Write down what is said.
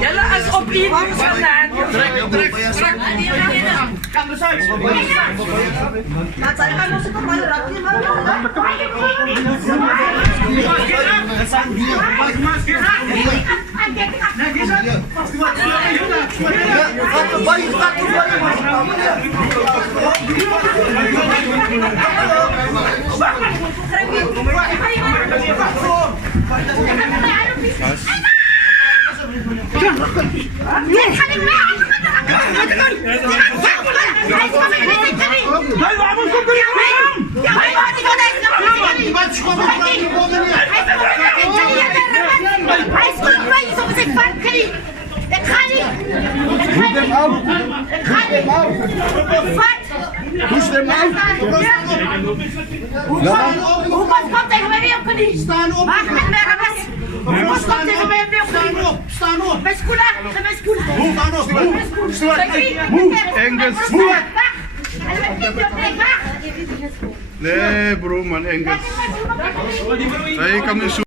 Jelle, als op iemand vandaan. Kamu saya. Nah, saya kan masih kembali lagi. Hoe komt tegen mij weer op knie? Staan op. Maak met mij ras. Hoe komt tegen mij weer op knie? Staan op. Met schoenen. Met schoenen. Staan op. Engels. Nee bro man, Engels. Saya kami